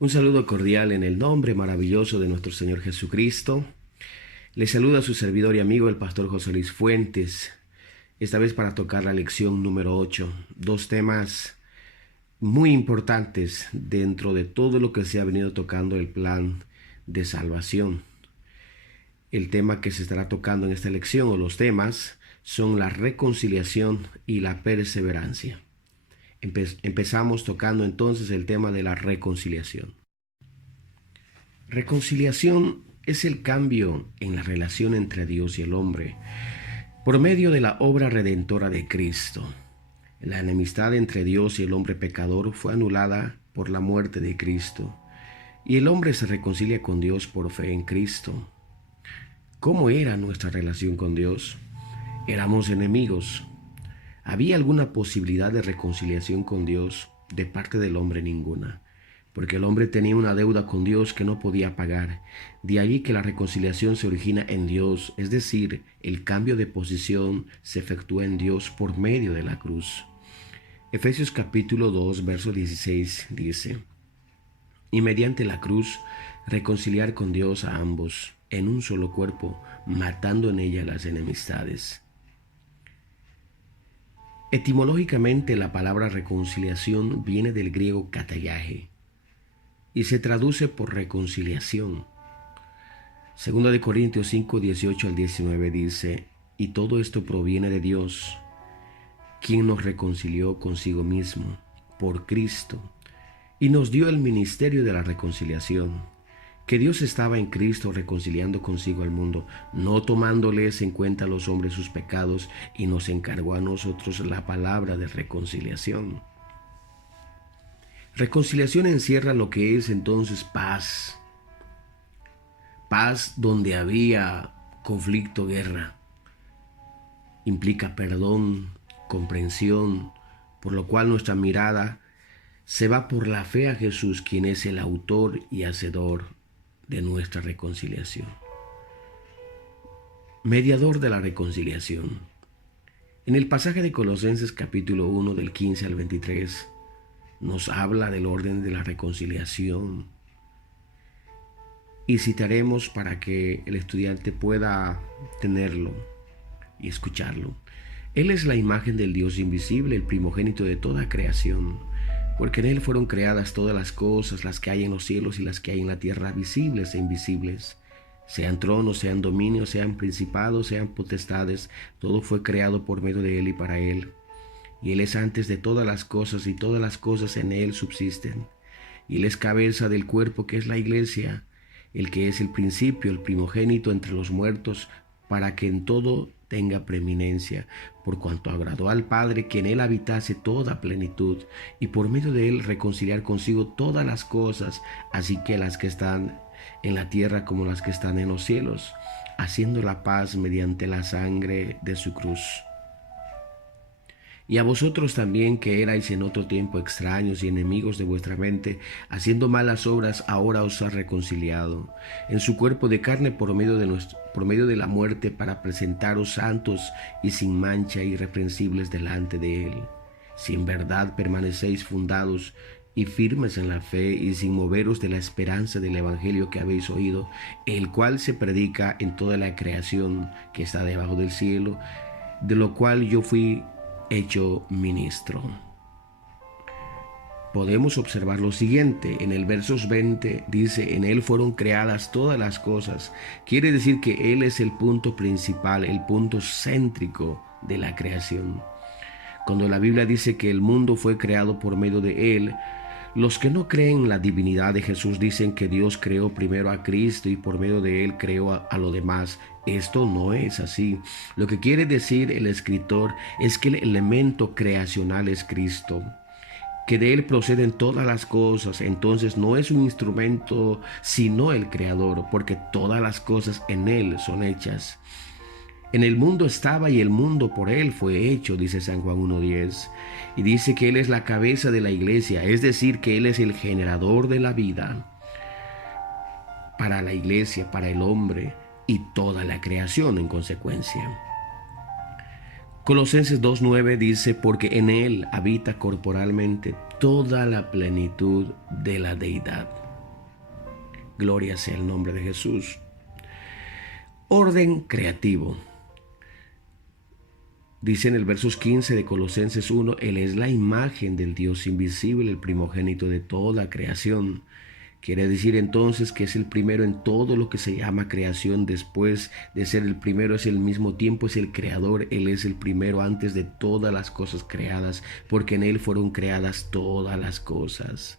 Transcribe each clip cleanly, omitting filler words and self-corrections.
Un saludo cordial en el nombre maravilloso de nuestro Señor Jesucristo. Le saluda su servidor y amigo el pastor José Luis Fuentes, esta vez para tocar la lección número 8. Dos temas muy importantes dentro de todo lo que se ha venido tocando el plan de salvación. El tema que se estará tocando en esta lección, o los temas, son la reconciliación y la perseverancia. Empezamos tocando entonces el tema de la reconciliación. Reconciliación es el cambio en la relación entre Dios y el hombre por medio de la obra redentora de Cristo. La enemistad entre Dios y el hombre pecador fue anulada por la muerte de Cristo, y el hombre se reconcilia con Dios por fe en Cristo. ¿Cómo era nuestra relación con Dios? Éramos enemigos. ¿Había alguna posibilidad de reconciliación con Dios? De parte del hombre, ninguna, porque el hombre tenía una deuda con Dios que no podía pagar. De allí que la reconciliación se origina en Dios, es decir, el cambio de posición se efectúa en Dios por medio de la cruz. Efesios capítulo 2, verso 16 dice: y mediante la cruz reconciliar con Dios a ambos en un solo cuerpo, matando en ella las enemistades. Etimológicamente, la palabra reconciliación viene del griego kataiaje y se traduce por reconciliación. Segunda de Corintios 5, 18 al 19 dice: y todo esto proviene de Dios, quien nos reconcilió consigo mismo por Cristo y nos dio el ministerio de la reconciliación, que Dios estaba en Cristo reconciliando consigo al mundo, no tomándoles en cuenta a los hombres sus pecados, y nos encargó a nosotros la palabra de reconciliación. Reconciliación encierra lo que es entonces paz. Paz donde había conflicto, guerra. Implica perdón, comprensión, por lo cual nuestra mirada se va por la fe a Jesús, quien es el autor y hacedor de nuestra reconciliación. Mediador de la reconciliación. En el pasaje de Colosenses capítulo 1 del 15 al 23 nos habla del orden de la reconciliación, y citaremos para que el estudiante pueda tenerlo y escucharlo. Él es la imagen del Dios invisible, el primogénito de toda creación, porque en Él fueron creadas todas las cosas, las que hay en los cielos y las que hay en la tierra, visibles e invisibles. Sean tronos, sean dominios, sean principados, sean potestades, todo fue creado por medio de Él y para Él. Y Él es antes de todas las cosas, y todas las cosas en Él subsisten. Y Él es cabeza del cuerpo, que es la iglesia, el que es el principio, el primogénito entre los muertos, para que en todo tenga preeminencia, por cuanto agradó al Padre que en Él habitase toda plenitud, y por medio de Él reconciliar consigo todas las cosas, así que las que están en la tierra como las que están en los cielos, haciendo la paz mediante la sangre de su cruz. Y a vosotros también, que erais en otro tiempo extraños y enemigos de vuestra mente, haciendo malas obras, ahora os ha reconciliado en su cuerpo de carne por medio de la muerte, para presentaros santos y sin mancha, irreprensibles delante de Él. Si en verdad permanecéis fundados y firmes en la fe, y sin moveros de la esperanza del evangelio que habéis oído, el cual se predica en toda la creación que está debajo del cielo, de lo cual yo fui hecho ministro. Podemos observar lo siguiente: en el versos 20 dice: en Él fueron creadas todas las cosas. Quiere decir que Él es el punto principal, el punto céntrico de la creación. Cuando la Biblia dice que el mundo fue creado por medio de Él, los que no creen en la divinidad de Jesús dicen que Dios creó primero a Cristo y por medio de Él creó a lo demás. Esto no es así. Lo que quiere decir el escritor es que el elemento creacional es Cristo, que de Él proceden todas las cosas. Entonces no es un instrumento, sino el Creador, porque todas las cosas en Él son hechas. En el mundo estaba, y el mundo por Él fue hecho, dice San Juan 1:10. Y dice que Él es la cabeza de la iglesia, es decir, que Él es el generador de la vida para la iglesia, para el hombre y toda la creación en consecuencia. Colosenses 2:9 dice: porque en Él habita corporalmente toda la plenitud de la deidad. Gloria sea el nombre de Jesús. Orden creativo. Dice en el versos 15 de Colosenses 1, Él es la imagen del Dios invisible, el primogénito de toda creación. Quiere decir entonces que es el primero en todo lo que se llama creación. Después de ser el primero, es al mismo tiempo es el creador. Él es el primero antes de todas las cosas creadas, porque en Él fueron creadas todas las cosas.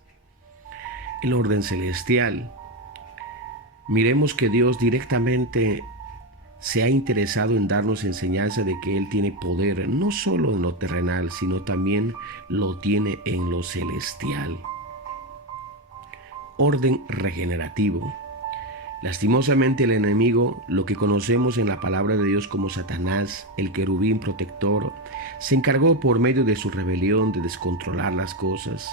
El orden celestial. Miremos que Dios directamente se ha interesado en darnos enseñanza de que Él tiene poder no solo en lo terrenal, sino también lo tiene en lo celestial. Orden regenerativo. Lastimosamente el enemigo, lo que conocemos en la palabra de Dios como Satanás, el querubín protector, se encargó por medio de su rebelión de descontrolar las cosas.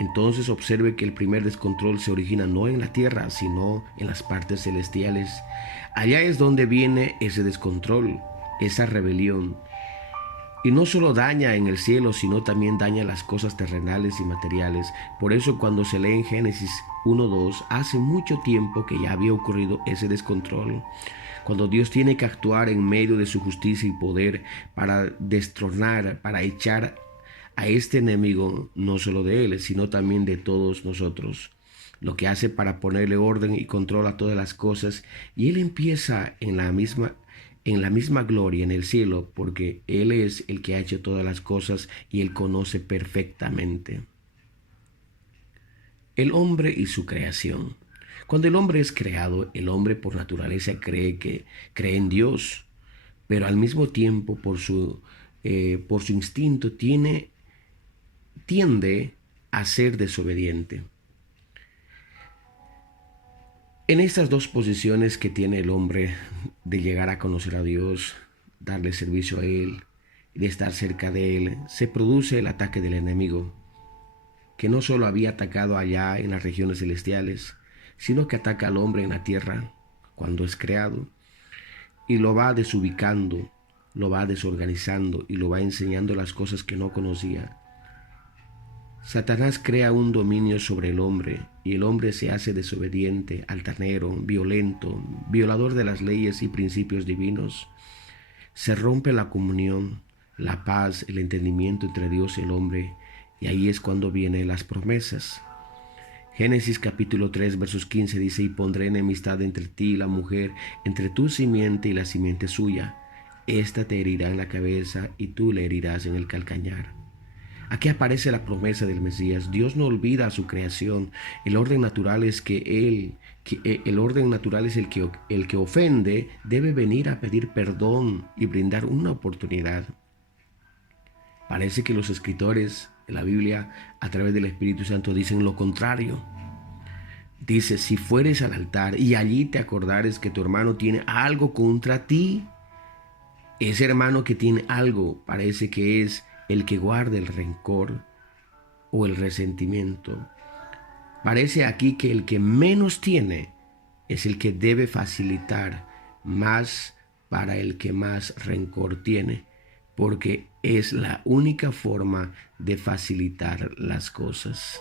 Entonces observe que el primer descontrol se origina no en la tierra, sino en las partes celestiales. Allá es donde viene ese descontrol, esa rebelión. Y no solo daña en el cielo, sino también daña las cosas terrenales y materiales. Por eso cuando se lee en Génesis 1:2, hace mucho tiempo que ya había ocurrido ese descontrol. Cuando Dios tiene que actuar en medio de su justicia y poder para destronar, para echar a este enemigo, no solo de él, sino también de todos nosotros. Lo que hace para ponerle orden y control a todas las cosas, y él empieza en la misma gloria en el cielo, porque él es el que ha hecho todas las cosas y él conoce perfectamente. El hombre y su creación. Cuando el hombre es creado, el hombre por naturaleza cree en Dios, pero al mismo tiempo por su instinto tiende a ser desobediente. En estas dos posiciones que tiene el hombre de llegar a conocer a Dios, darle servicio a Él, de estar cerca de Él, se produce el ataque del enemigo, que no solo había atacado allá en las regiones celestiales, sino que ataca al hombre en la tierra cuando es creado, y lo va desubicando, lo va desorganizando y lo va enseñando las cosas que no conocía. Satanás crea un dominio sobre el hombre y el hombre se hace desobediente, altanero, violento, violador de las leyes y principios divinos. Se rompe la comunión, la paz, el entendimiento entre Dios y el hombre, y ahí es cuando vienen las promesas. Génesis capítulo 3 versos 15 dice: y pondré enemistad entre ti y la mujer, entre tu simiente y la simiente suya. Ésta te herirá en la cabeza y tú le herirás en el calcañar. Aquí aparece la promesa del Mesías. Dios no olvida a su creación. El orden natural es el que ofende debe venir a pedir perdón y brindar una oportunidad. Parece que los escritores de la Biblia a través del Espíritu Santo dicen lo contrario. Dice: si fueres al altar y allí te acordares que tu hermano tiene algo contra ti, ese hermano que tiene algo parece que es el que guarda el rencor o el resentimiento. Parece aquí que el que menos tiene es el que debe facilitar más para el que más rencor tiene, porque es la única forma de facilitar las cosas.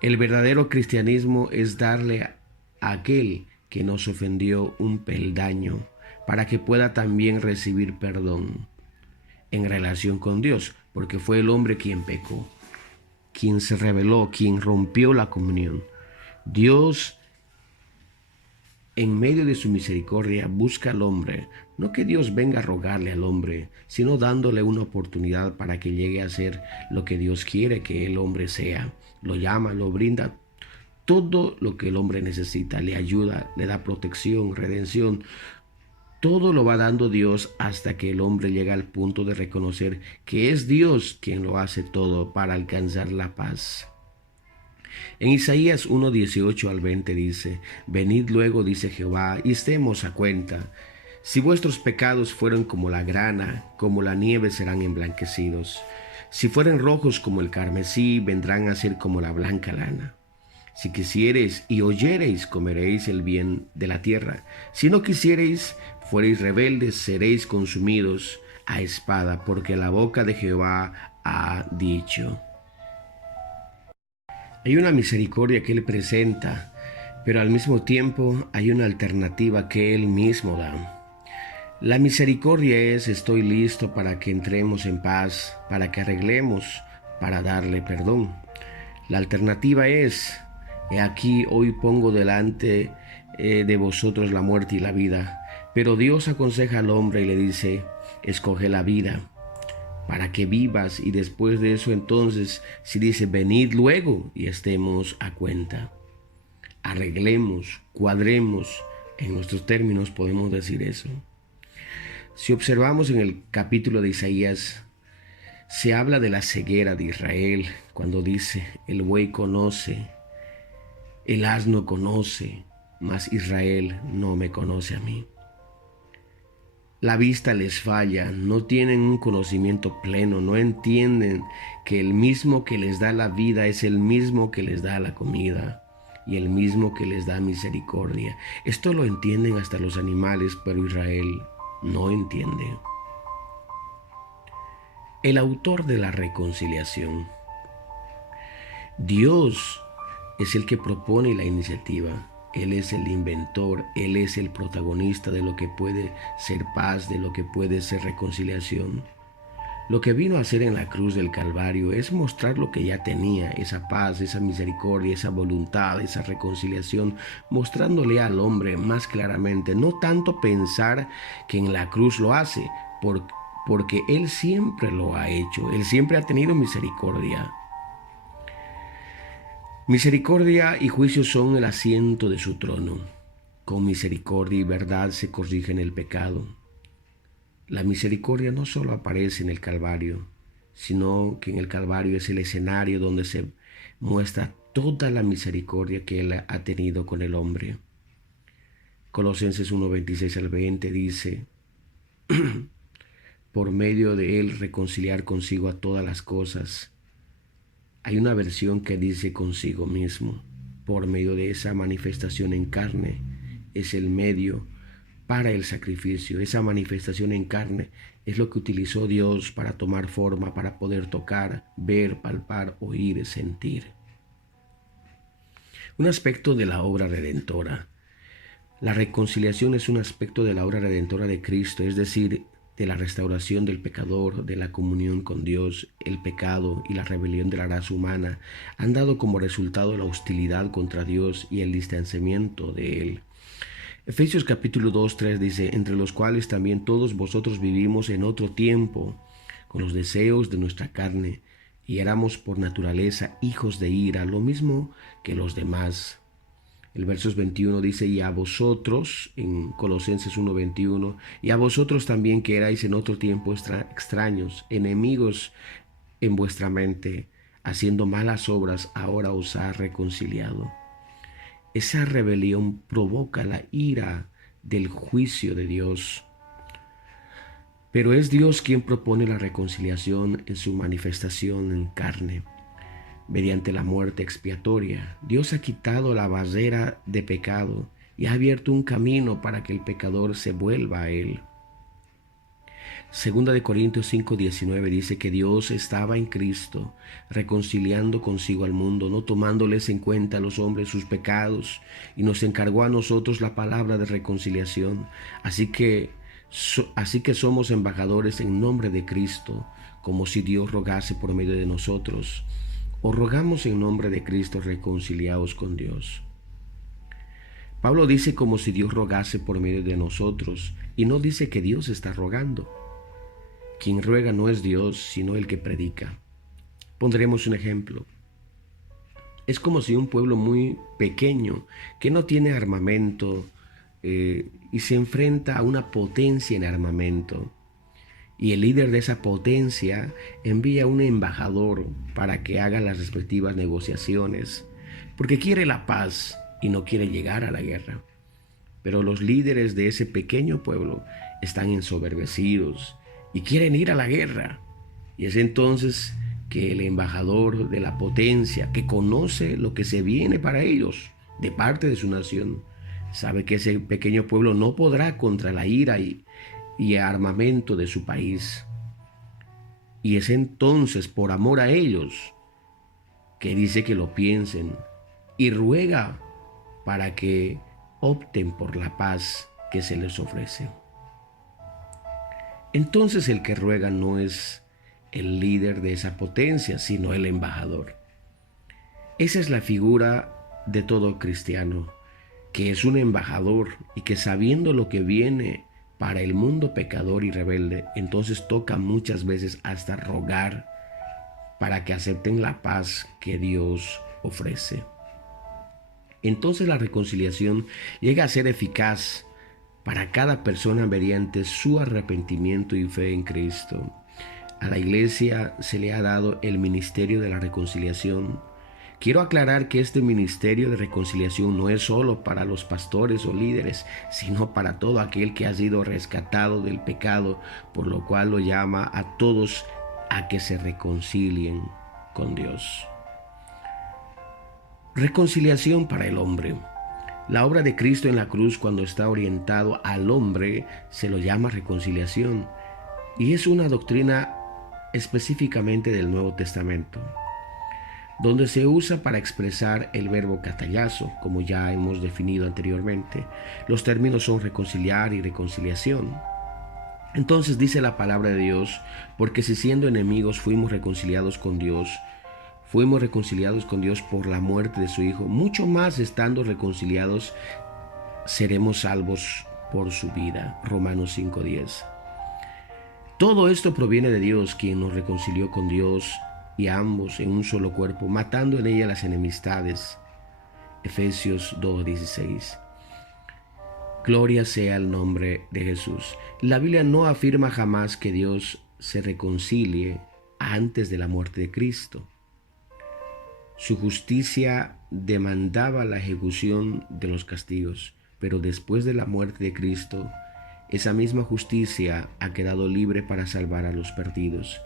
El verdadero cristianismo es darle a aquel que nos ofendió un peldaño para que pueda también recibir perdón en relación con Dios, porque fue el hombre quien pecó, quien se rebeló, quien rompió la comunión. Dios, en medio de su misericordia, busca al hombre. No que Dios venga a rogarle al hombre, sino dándole una oportunidad para que llegue a ser lo que Dios quiere que el hombre sea. Lo llama, lo brinda todo lo que el hombre necesita, le ayuda, le da protección, redención. Todo lo va dando Dios hasta que el hombre llega al punto de reconocer que es Dios quien lo hace todo para alcanzar la paz. En Isaías 1:18 al 20 dice: venid luego, dice Jehová, y estemos a cuenta. Si vuestros pecados fueron como la grana, como la nieve serán emblanquecidos. Si fueren rojos como el carmesí, vendrán a ser como la blanca lana. Si quisiereis y oyereis, comeréis el bien de la tierra. Si no quisiereis, fuereis rebeldes, seréis consumidos a espada, porque la boca de Jehová ha dicho. Hay una misericordia que Él presenta, pero al mismo tiempo hay una alternativa que Él mismo da. La misericordia es: estoy listo para que entremos en paz, para que arreglemos, para darle perdón. La alternativa es: he aquí, hoy pongo delante de vosotros la muerte y la vida. Pero Dios aconseja al hombre y le dice: escoge la vida para que vivas, y después de eso entonces si dice: venid luego y estemos a cuenta. Arreglemos, cuadremos, en nuestros términos podemos decir eso. Si observamos en el capítulo de Isaías, se habla de la ceguera de Israel cuando dice: el buey conoce, el asno conoce, mas Israel no me conoce a mí. La vista les falla, no tienen un conocimiento pleno, no entienden que el mismo que les da la vida es el mismo que les da la comida y el mismo que les da misericordia. Esto lo entienden hasta los animales, pero Israel no entiende. El autor de la reconciliación. Dios es el que propone la iniciativa. Él es el inventor, Él es el protagonista de lo que puede ser paz, de lo que puede ser reconciliación. Lo que vino a hacer en la cruz del Calvario es mostrar lo que ya tenía, esa paz, esa misericordia, esa voluntad, esa reconciliación, mostrándole al hombre más claramente, no tanto pensar que en la cruz lo hace, porque Él siempre lo ha hecho, Él siempre ha tenido misericordia. Misericordia y juicio son el asiento de su trono. Con misericordia y verdad se corrigen el pecado. La misericordia no solo aparece en el Calvario, sino que en el Calvario es el escenario donde se muestra toda la misericordia que Él ha tenido con el hombre. Colosenses 1:26 al 20 dice: por medio de Él reconciliar consigo a todas las cosas. Hay una versión que dice consigo mismo. Por medio de esa manifestación en carne es el medio para el sacrificio. Esa manifestación en carne es lo que utilizó Dios para tomar forma, para poder tocar, ver, palpar, oír, sentir. Un aspecto de la obra redentora. La reconciliación es un aspecto de la obra redentora de Cristo, es decir, de la restauración del pecador, de la comunión con Dios. El pecado y la rebelión de la raza humana han dado como resultado la hostilidad contra Dios y el distanciamiento de Él. Efesios capítulo 2:3 dice: entre los cuales también todos vosotros vivimos en otro tiempo, con los deseos de nuestra carne, y éramos por naturaleza hijos de ira, lo mismo que los demás. El verso 21 dice: y a vosotros, en Colosenses 1:21, y a vosotros también que erais en otro tiempo extraños, enemigos en vuestra mente, haciendo malas obras, ahora os ha reconciliado. Esa rebelión provoca la ira del juicio de Dios. Pero es Dios quien propone la reconciliación en su manifestación en carne. Mediante la muerte expiatoria, Dios ha quitado la barrera de pecado y ha abierto un camino para que el pecador se vuelva a Él. Segunda de Corintios 5:19 dice que Dios estaba en Cristo, reconciliando consigo al mundo, no tomándoles en cuenta a los hombres sus pecados, y nos encargó a nosotros la palabra de reconciliación. Así que somos embajadores en nombre de Cristo, como si Dios rogase por medio de nosotros. Os rogamos en nombre de Cristo, reconciliaos con Dios. Pablo dice como si Dios rogase por medio de nosotros, y no dice que Dios está rogando. Quien ruega no es Dios, sino el que predica. Pondremos un ejemplo. Es como si un pueblo muy pequeño, que no tiene armamento, y se enfrenta a una potencia en armamento. Y el líder de esa potencia envía un embajador para que haga las respectivas negociaciones, porque quiere la paz y no quiere llegar a la guerra. Pero los líderes de ese pequeño pueblo están ensoberbecidos y quieren ir a la guerra. Y es entonces que el embajador de la potencia, que conoce lo que se viene para ellos de parte de su nación, sabe que ese pequeño pueblo no podrá contra la ira y armamento de su país. Y es entonces por amor a ellos que dice que lo piensen y ruega para que opten por la paz que se les ofrece. Entonces el que ruega no es el líder de esa potencia, sino el embajador. Esa es la figura de todo cristiano, que es un embajador y que sabiendo lo que viene para el mundo pecador y rebelde, entonces toca muchas veces hasta rogar para que acepten la paz que Dios ofrece. Entonces la reconciliación llega a ser eficaz para cada persona mediante su arrepentimiento y fe en Cristo. A la iglesia se le ha dado el ministerio de la reconciliación. Quiero aclarar que este ministerio de reconciliación no es solo para los pastores o líderes, sino para todo aquel que ha sido rescatado del pecado, por lo cual lo llama a todos a que se reconcilien con Dios. Reconciliación para el hombre. La obra de Cristo en la cruz, cuando está orientado al hombre, se lo llama reconciliación, y es una doctrina específicamente del Nuevo Testamento, donde se usa para expresar el verbo katallazo, como ya hemos definido anteriormente. Los términos son reconciliar y reconciliación. Entonces dice la palabra de Dios: porque si siendo enemigos fuimos reconciliados con Dios por la muerte de su Hijo, mucho más estando reconciliados seremos salvos por su vida. Romanos 5:10. Todo esto proviene de Dios, quien nos reconcilió con Dios y a ambos en un solo cuerpo, matando en ella las enemistades. Efesios 2:16. Gloria sea el nombre de Jesús. La Biblia no afirma jamás que Dios se reconcilie antes de la muerte de Cristo. Su justicia demandaba la ejecución de los castigos, pero después de la muerte de Cristo, esa misma justicia ha quedado libre para salvar a los perdidos.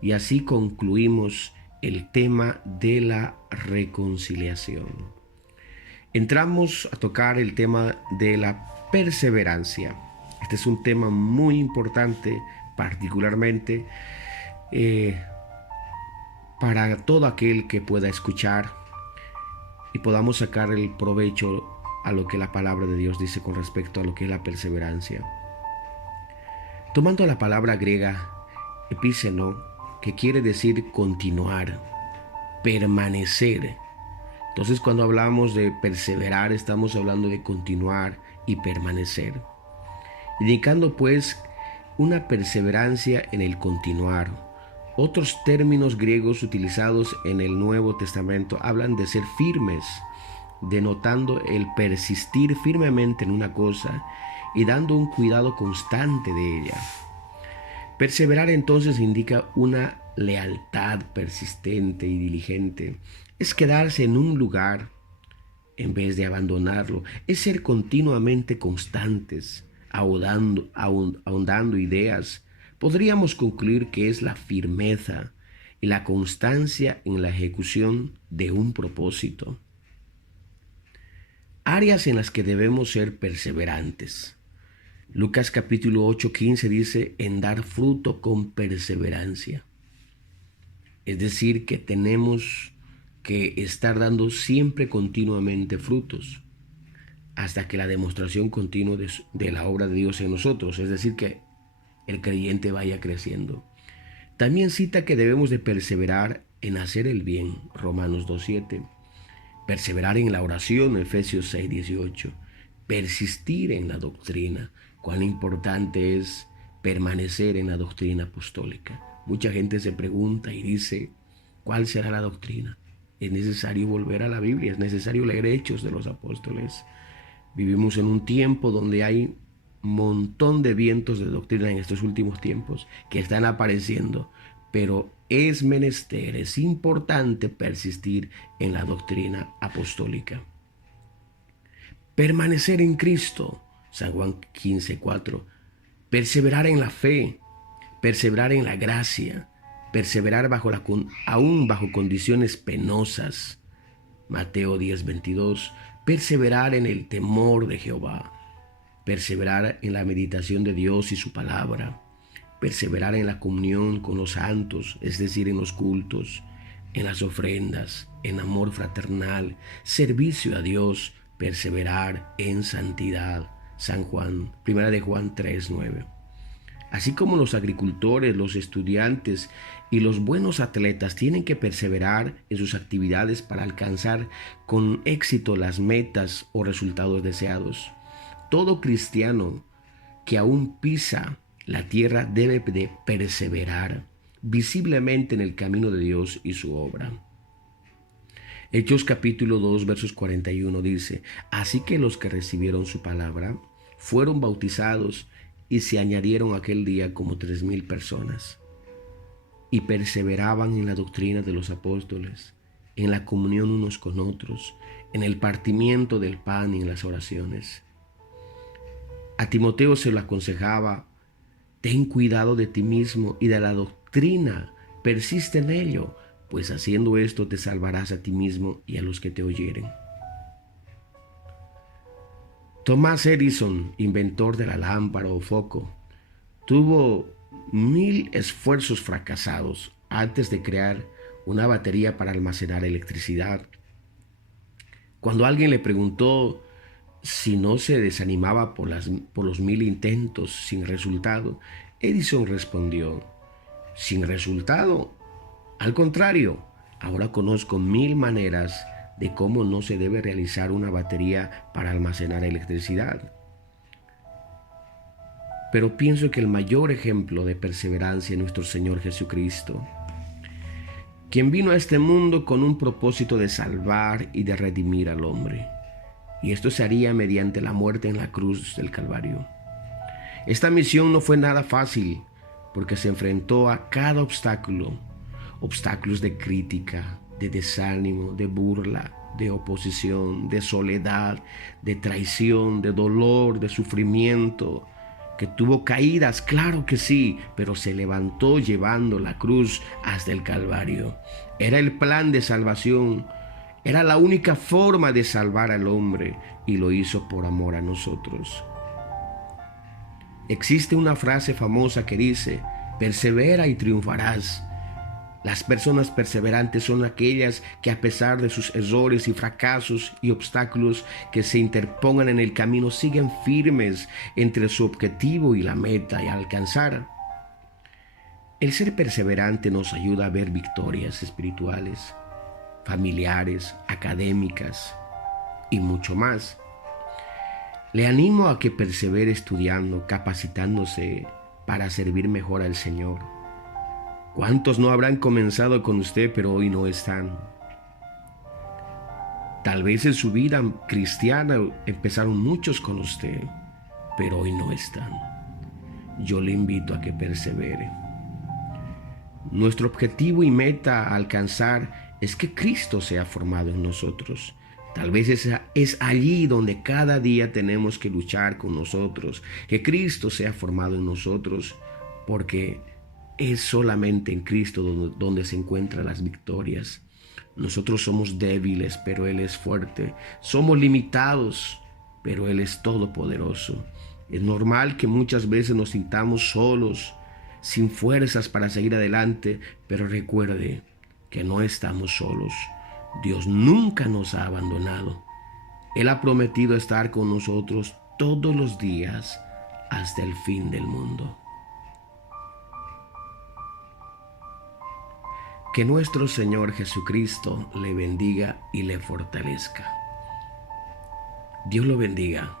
Y así concluimos el tema de la reconciliación. Entramos a tocar el tema de la perseverancia. Este es un tema muy importante, particularmente para todo aquel que pueda escuchar y podamos sacar el provecho a lo que la palabra de Dios dice con respecto a lo que es la perseverancia. Tomando la palabra griega epíseno, que quiere decir continuar, permanecer. Entonces, cuando hablamos de perseverar, estamos hablando de continuar y permanecer, indicando pues una perseverancia en el continuar. Otros términos griegos utilizados en el Nuevo Testamento hablan de ser firmes, denotando el persistir firmemente en una cosa y dando un cuidado constante de ella. Perseverar entonces indica una lealtad persistente y diligente. Es quedarse en un lugar en vez de abandonarlo. Es ser continuamente constantes, ahondando ideas. Podríamos concluir que es la firmeza y la constancia en la ejecución de un propósito. Áreas en las que debemos ser perseverantes. Lucas capítulo 8:15 dice: en dar fruto con perseverancia. Es decir, que tenemos que estar dando siempre continuamente frutos hasta que la demostración continua de la obra de Dios en nosotros, es decir, que el creyente vaya creciendo. También cita que debemos de perseverar en hacer el bien, Romanos 2:7. Perseverar en la oración, Efesios 6:18. Persistir en la doctrina. Cuán importante es permanecer en la doctrina apostólica. Mucha gente se pregunta y dice: ¿cuál será la doctrina? Es necesario volver a la Biblia, es necesario leer Hechos de los Apóstoles. Vivimos en un tiempo donde hay un montón de vientos de doctrina en estos últimos tiempos que están apareciendo, pero es menester, es importante persistir en la doctrina apostólica. Permanecer en Cristo, San Juan 15:4. Perseverar en la fe, perseverar en la gracia, perseverar aún bajo condiciones penosas, Mateo 10:22. Perseverar en el temor de Jehová, perseverar en la meditación de Dios y su palabra, perseverar en la comunión con los santos, es decir, en los cultos, en las ofrendas, en amor fraternal, servicio a Dios, perseverar en santidad. San Juan, 1 Juan 3:9. Así como los agricultores, los estudiantes y los buenos atletas tienen que perseverar en sus actividades para alcanzar con éxito las metas o resultados deseados, todo cristiano que aún pisa la tierra debe de perseverar visiblemente en el camino de Dios y su obra. Hechos capítulo 2 versos 41 dice: así que los que recibieron su palabra fueron bautizados y se añadieron aquel día como 3,000 personas. Y perseveraban en la doctrina de los apóstoles, en la comunión unos con otros, en el partimiento del pan y en las oraciones. A Timoteo se lo aconsejaba: ten cuidado de ti mismo y de la doctrina, persiste en ello, pues haciendo esto te salvarás a ti mismo y a los que te oyeren. Thomas Edison, inventor de la lámpara o foco, tuvo 1000 esfuerzos fracasados antes de crear una batería para almacenar electricidad. Cuando alguien le preguntó si no se desanimaba por los 1000 intentos sin resultado, Edison respondió: sin resultado, al contrario, ahora conozco 1000 maneras de cómo no se debe realizar una batería para almacenar electricidad. Pero pienso que el mayor ejemplo de perseverancia es nuestro Señor Jesucristo, quien vino a este mundo con un propósito de salvar y de redimir al hombre. Y esto se haría mediante la muerte en la cruz del Calvario. Esta misión no fue nada fácil, porque se enfrentó a cada obstáculo, obstáculos de crítica, de desánimo, de burla, de oposición, de soledad, de traición, de dolor, de sufrimiento, que tuvo caídas, claro que sí, pero se levantó llevando la cruz hasta el Calvario. Era el plan de salvación, era la única forma de salvar al hombre, y lo hizo por amor a nosotros. Existe una frase famosa que dice: persevera y triunfarás. Las personas perseverantes son aquellas que, a pesar de sus errores y fracasos y obstáculos que se interpongan en el camino, siguen firmes entre su objetivo y la meta y alcanzar. El ser perseverante nos ayuda a ver victorias espirituales, familiares, académicas y mucho más. Le animo a que persevere estudiando, capacitándose para servir mejor al Señor. ¿Cuántos no habrán comenzado con usted pero hoy no están? Tal vez en su vida cristiana empezaron muchos con usted, pero hoy no están. Yo le invito a que persevere. Nuestro objetivo y meta a alcanzar es que Cristo sea formado en nosotros. Tal vez es allí donde cada día tenemos que luchar con nosotros, que Cristo sea formado en nosotros, porque es solamente en Cristo donde se encuentran las victorias. Nosotros somos débiles, pero Él es fuerte. Somos limitados, pero Él es todopoderoso. Es normal que muchas veces nos sintamos solos, sin fuerzas para seguir adelante, pero recuerde que no estamos solos. Dios nunca nos ha abandonado. Él ha prometido estar con nosotros todos los días hasta el fin del mundo. Que nuestro Señor Jesucristo le bendiga y le fortalezca. Dios lo bendiga.